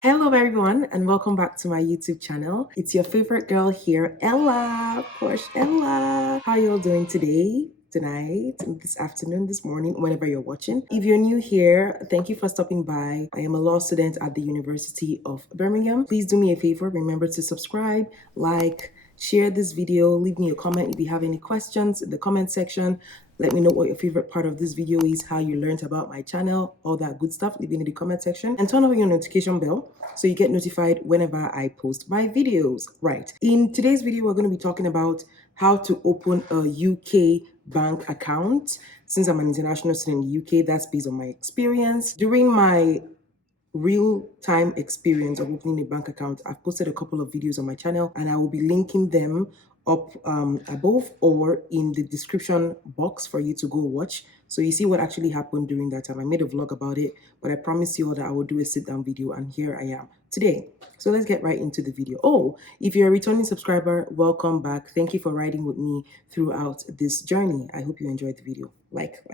Hello everyone and welcome back to my YouTube channel. It's your favorite girl here, Ella, Porch Ella. How you all doing today, tonight, this afternoon, this morning, whenever you're watching? If you're new here, thank you for stopping by. I am a law student at the University of Birmingham. Please do me a favor, remember to subscribe, like, share this video, leave me a comment if you have any questions in the comment section. Let me know what your favorite part of this video is, how you learned about my channel, all that good stuff. Leave it in the comment section and turn on your notification bell so you get notified whenever I post my videos. Right. In today's video, we're going to be talking about how to open a UK bank account. Since I'm an international student in the UK, that's based on my experience. During my real-time experience of opening a bank account, I've posted a couple of videos on my channel and I will be linking them up above or in the description box for you to go watch, so you see what actually happened during that time. I made a vlog about it, but I promised you all that I would do a sit-down video, and here I am today. So let's get right into the video. Oh, if you're a returning subscriber, welcome back. Thank you for riding with me throughout this journey. I hope you enjoyed the video. Like.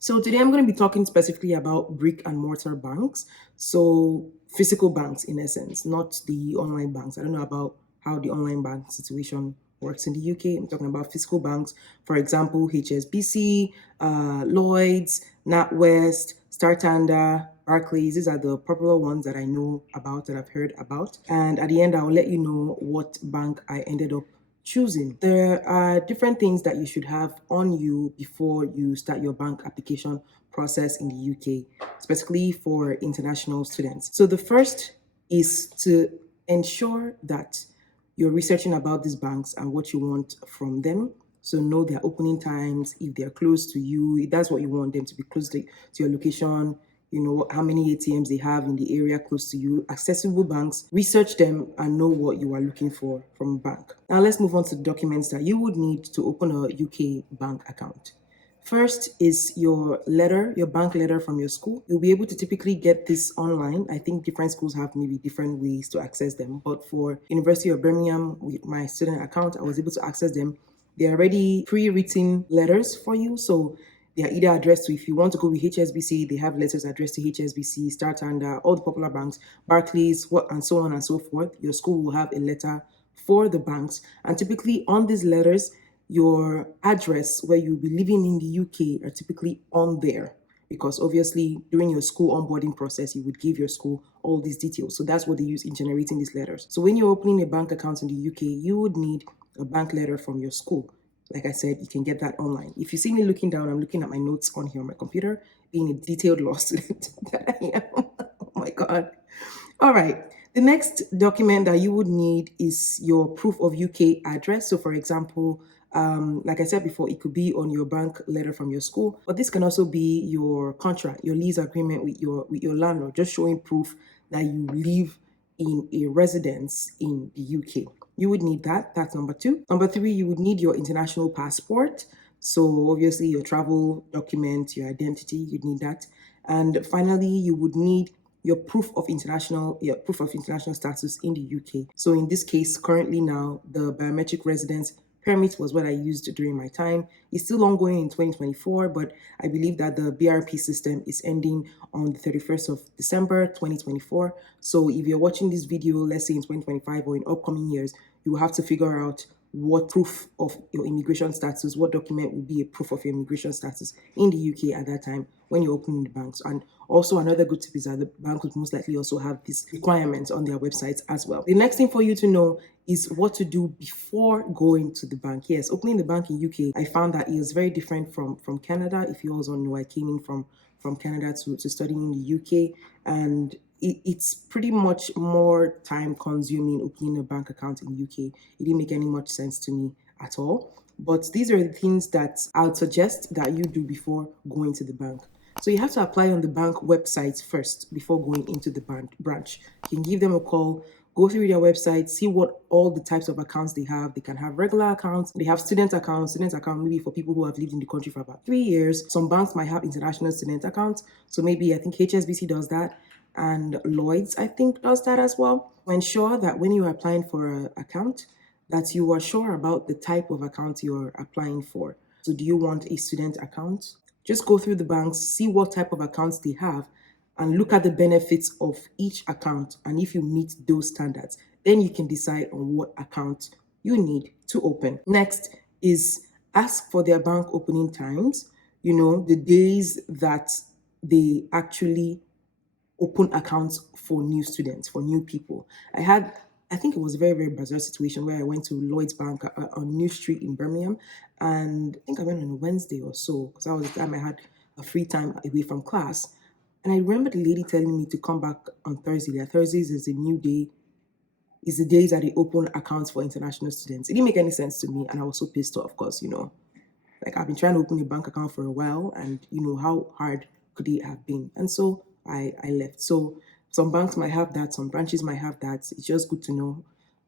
So today I'm going to be talking specifically about brick and mortar banks. So physical banks in essence, not the online banks. I don't know about how the online bank situation works in the UK. I'm talking about physical banks, for example, HSBC, Lloyds, NatWest, Startanda, Barclays. These are the popular ones that I know about, that I've heard about. And at the end, I'll let you know what bank I ended up choosing. There are different things that you should have on you before you start your bank application process in the UK, specifically for international students. So the first is to ensure that you're researching about these banks and what you want from them. So know their opening times, if they're close to you, if that's what you want them to be close to your location, you know, how many ATMs they have in the area close to you, accessible banks, research them and know what you are looking for from a bank. Now let's move on to the documents that you would need to open a UK bank account. First is your letter, your bank letter from your school. You'll be able to typically get this online. I think different schools have maybe different ways to access them. But for University of Birmingham, with my student account, I was able to access them. They're already pre-written letters for you. So they are either addressed to, if you want to go with HSBC, they have letters addressed to HSBC, Startanda, all the popular banks, Barclays, and so on and so forth. Your school will have a letter for the banks. And typically on these letters, your address where you'll be living in the UK are typically on there, because obviously during your school onboarding process, you would give your school all these details. So that's what they use in generating these letters. So when you're opening a bank account in the UK, you would need a bank letter from your school. Like I said, you can get that online. If you see me looking down, I'm looking at my notes on here on my computer, being a detailed law student that I am. Oh my God. All right. The next document that you would need is your proof of UK address. So for example, like I said before, it could be on your bank letter from your school, but this can also be your contract, your lease agreement with your landlord, just showing proof that you live in a residence in the UK. You would need that. That's number two. Number three, you would need your international passport. So obviously your travel document, your identity, you'd need that. And finally, you would need your proof of international status in the UK. So in this case, currently now, the biometric residence permit was what I used during my time. It's still ongoing in 2024, but I believe that the BRP system is ending on the 31st of December 2024. So if you're watching this video, let's say in 2025 or in upcoming years, you will have to figure out what proof of your immigration status, what document will be a proof of your immigration status in the UK at that time when you're opening the banks. And also another good tip is that the bank would most likely also have these requirements on their websites as well. The next thing for you to know is what to do before going to the bank. Yes, opening the bank in UK, I found that it was very different from Canada. If you also know, I came in from Canada to studying in the UK, and it's pretty much more time consuming opening a bank account in the UK. It didn't make any much sense to me at all. But these are the things that I would suggest that you do before going to the bank. So you have to apply on the bank website first before going into the branch. You can give them a call, go through their website, see what all the types of accounts they have. They can have regular accounts, they have student account maybe for people who have lived in the country for about 3 years. Some banks might have international student accounts. So maybe I think HSBC does that, and Lloyds, I think, does that as well. Ensure that when you are applying for an account, that you are sure about the type of account you're applying for. So do you want a student account? Just go through the banks, see what type of accounts they have, and look at the benefits of each account. And if you meet those standards, then you can decide on what account you need to open. Next is ask for their bank opening times, the days that they actually open accounts for new students, for new people. I think it was a very, very bizarre situation where I went to Lloyd's Bank on New Street in Birmingham. And I think I went on a Wednesday or so because that was the time I had a free time away from class. And I remember the lady telling me to come back on Thursday. That Thursdays is a new day, is the days that they open accounts for international students. It didn't make any sense to me. And I was so pissed off, of course, like I've been trying to open a bank account for a while, and how hard could it have been? And so I left. So some banks might have that, some branches might have that. It's just good to know.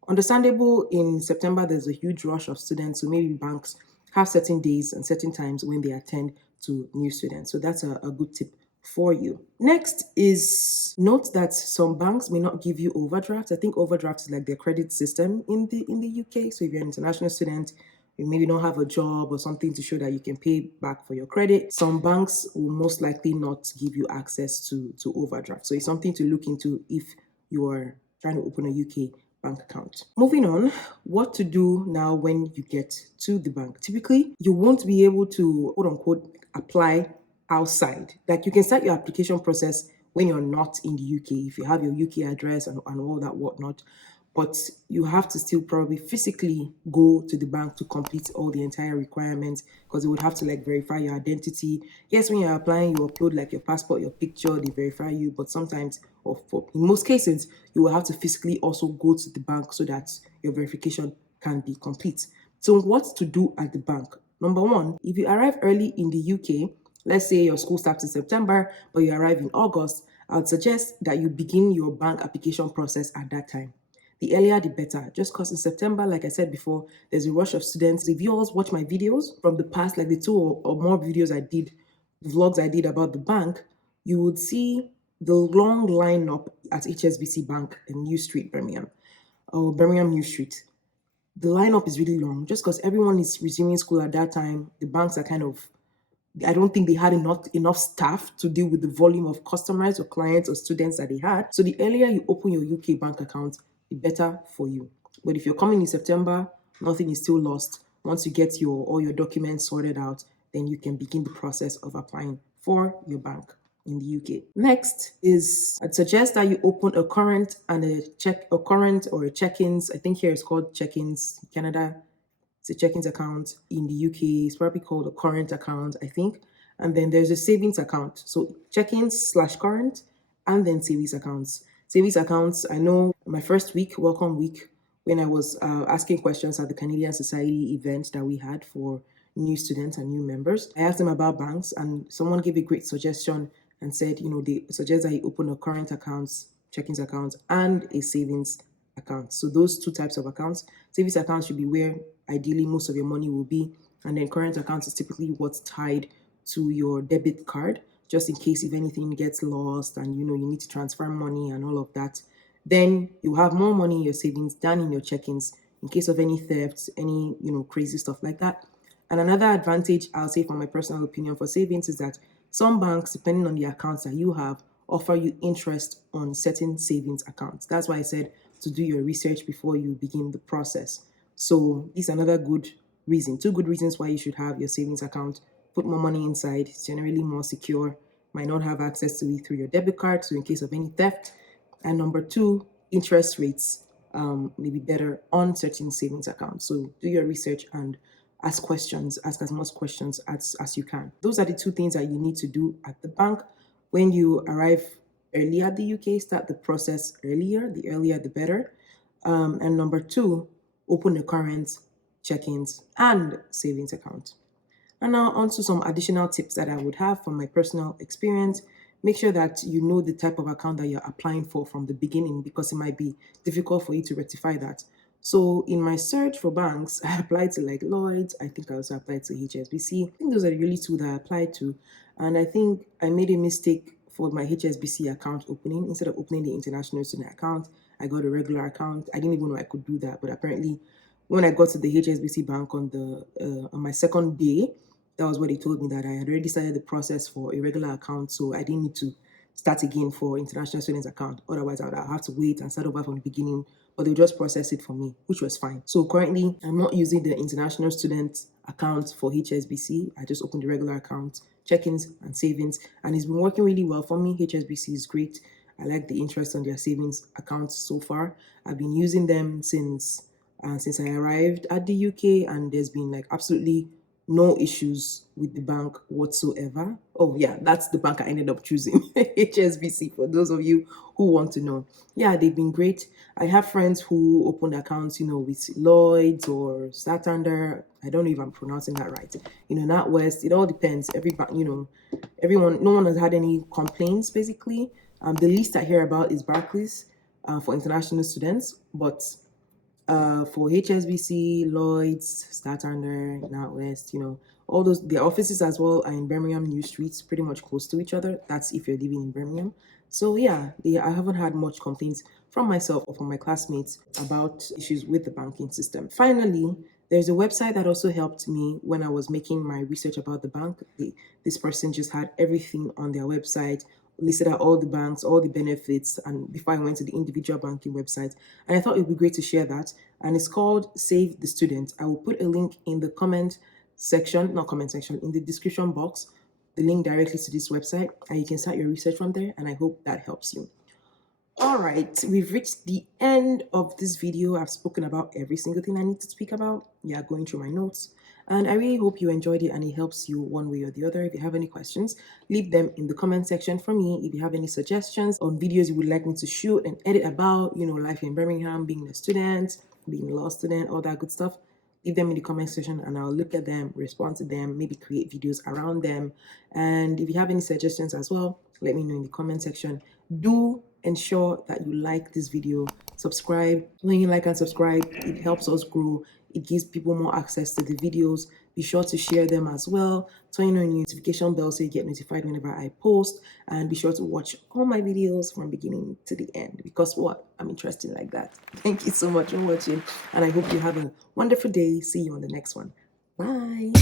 Understandable, in September there's a huge rush of students, so maybe banks have certain days and certain times when they attend to new students. So that's a good tip for you. Next is note that some banks may not give you overdraft. I think overdraft is like their credit system in the UK. So if you're an international student, you maybe don't have a job or something to show that you can pay back for your credit, some banks will most likely not give you access to overdraft. So it's something to look into if you are trying to open a UK bank account. Moving on, what to do now when you get to the bank. Typically, you won't be able to, quote unquote, apply outside. Like you can start your application process when you're not in the UK, if you have your UK address and all that whatnot. But you have to still probably physically go to the bank to complete all the entire requirements, because they would have to like verify your identity. Yes, when you're applying, you upload like your passport, your picture, they verify you. But sometimes, in most cases, you will have to physically also go to the bank so that your verification can be complete. So what to do at the bank? Number one, if you arrive early in the UK, let's say your school starts in September, but you arrive in August, I would suggest that you begin your bank application process at that time. The earlier, the better. Just because in September, like I said before, there's a rush of students. If you all watch my videos from the past, like the 2 or more videos I did, vlogs I did about the bank, you would see the long lineup at HSBC Bank in New Street, Birmingham, or Birmingham New Street. The lineup is really long just because everyone is resuming school at that time. The banks are I don't think they had enough staff to deal with the volume of customers or clients or students that they had. So the earlier you open your UK bank account, the better for you. But if you're coming in September, nothing is still lost. Once you get all your documents sorted out, then you can begin the process of applying for your bank in the UK. Next is, I'd suggest that you open a current and a current or a check-ins. I think here it's called check-ins. Canada, it's a check-ins account. In the UK, it's probably called a current account, I think. And then there's a savings account. So check-ins/current, and then savings accounts. Savings accounts, I know my first week, welcome week, when I was asking questions at the Canadian Society event that we had for new students and new members, I asked them about banks, and someone gave a great suggestion and said, they suggest that you open a current accounts, check-ins account, and a savings account. So those 2 types of accounts. Savings accounts should be where ideally most of your money will be, and then current accounts is typically what's tied to your debit card, just in case if anything gets lost and you need to transfer money and all of that. Then you have more money in your savings than in your check-ins in case of any thefts, any crazy stuff like that. And another advantage, I'll say from my personal opinion, for savings is that some banks, depending on the accounts that you have, offer you interest on certain savings accounts. That's why I said to do your research before you begin the process. So this is another good reason, 2 good reasons why you should have your savings account. Put more money inside, it's generally more secure, might not have access to it through your debit card, so in case of any theft. And number 2, interest rates may be better on certain savings accounts. So do your research and ask questions, ask as much questions as you can. Those are the 2 things that you need to do at the bank. When you arrive early at the UK, start the process earlier. The earlier, the better. And number 2, open a current, check-ins, and savings account. And now on to some additional tips that I would have from my personal experience. Make sure that you know the type of account that you're applying for from the beginning, because it might be difficult for you to rectify that. So in my search for banks, I applied to like Lloyd's. I think I also applied to HSBC. I think those are the really 2 that I applied to. And I think I made a mistake for my HSBC account opening. Instead of opening the international student account, I got a regular account. I didn't even know I could do that. But apparently, when I got to the HSBC bank on my second day, that was what they told me, that I had already started the process for a regular account, so I didn't need to start again for international students account. Otherwise, I'll have to wait and start over from the beginning, but they'll just process it for me, which was fine. So currently, I'm not using the international student account for HSBC. I just opened the regular account, check-ins and savings, and it's been working really well for me. HSBC is great. I like the interest on their savings accounts so far. I've been using them since I arrived at the UK, and there's been like absolutely no issues with the bank whatsoever. Oh yeah, that's the bank I ended up choosing, HSBC, for those of you who want to know. Yeah, they've been great. I have friends who opened accounts, with Lloyds or Santander. I don't know if I'm pronouncing that right. NatWest. It all depends. Every bank, everyone, no one has had any complaints basically. The least I hear about is Barclays for international students, but for HSBC, Lloyds, Santander, NatWest, all those, their offices as well are in Birmingham New Streets, pretty much close to each other. That's if you're living in Birmingham. So yeah, I haven't had much complaints from myself or from my classmates about issues with the banking system. Finally, there's a website that also helped me when I was making my research about the bank. This person just had everything on their website, listed out all the banks, all the benefits, and before I went to the individual banking website. And I thought it would be great to share that. And it's called Save the Student. I will put a link in the comment section, not comment section, in the description box, the link directly to this website, and you can start your research from there, and I hope that helps you. All right, we've reached the end of this video. I've spoken about every single thing I need to speak about. Yeah, going through my notes. And I really hope you enjoyed it and it helps you one way or the other. If you have any questions, leave them in the comment section for me. If you have any suggestions on videos you would like me to shoot and edit about, life in Birmingham, being a student, being a law student, all that good stuff, leave them in the comment section and I'll look at them, respond to them, maybe create videos around them. And if you have any suggestions as well, let me know in the comment section. Do ensure that you like this video, subscribe. When you like and subscribe, it helps us grow. It gives people more access to the videos. Be sure to share them as well. Turn on your notification bell so you get notified whenever I post. And be sure to watch all my videos from beginning to the end, because what? I'm interesting like that. Thank you so much for watching, and I hope you have a wonderful day. See you on the next one. Bye.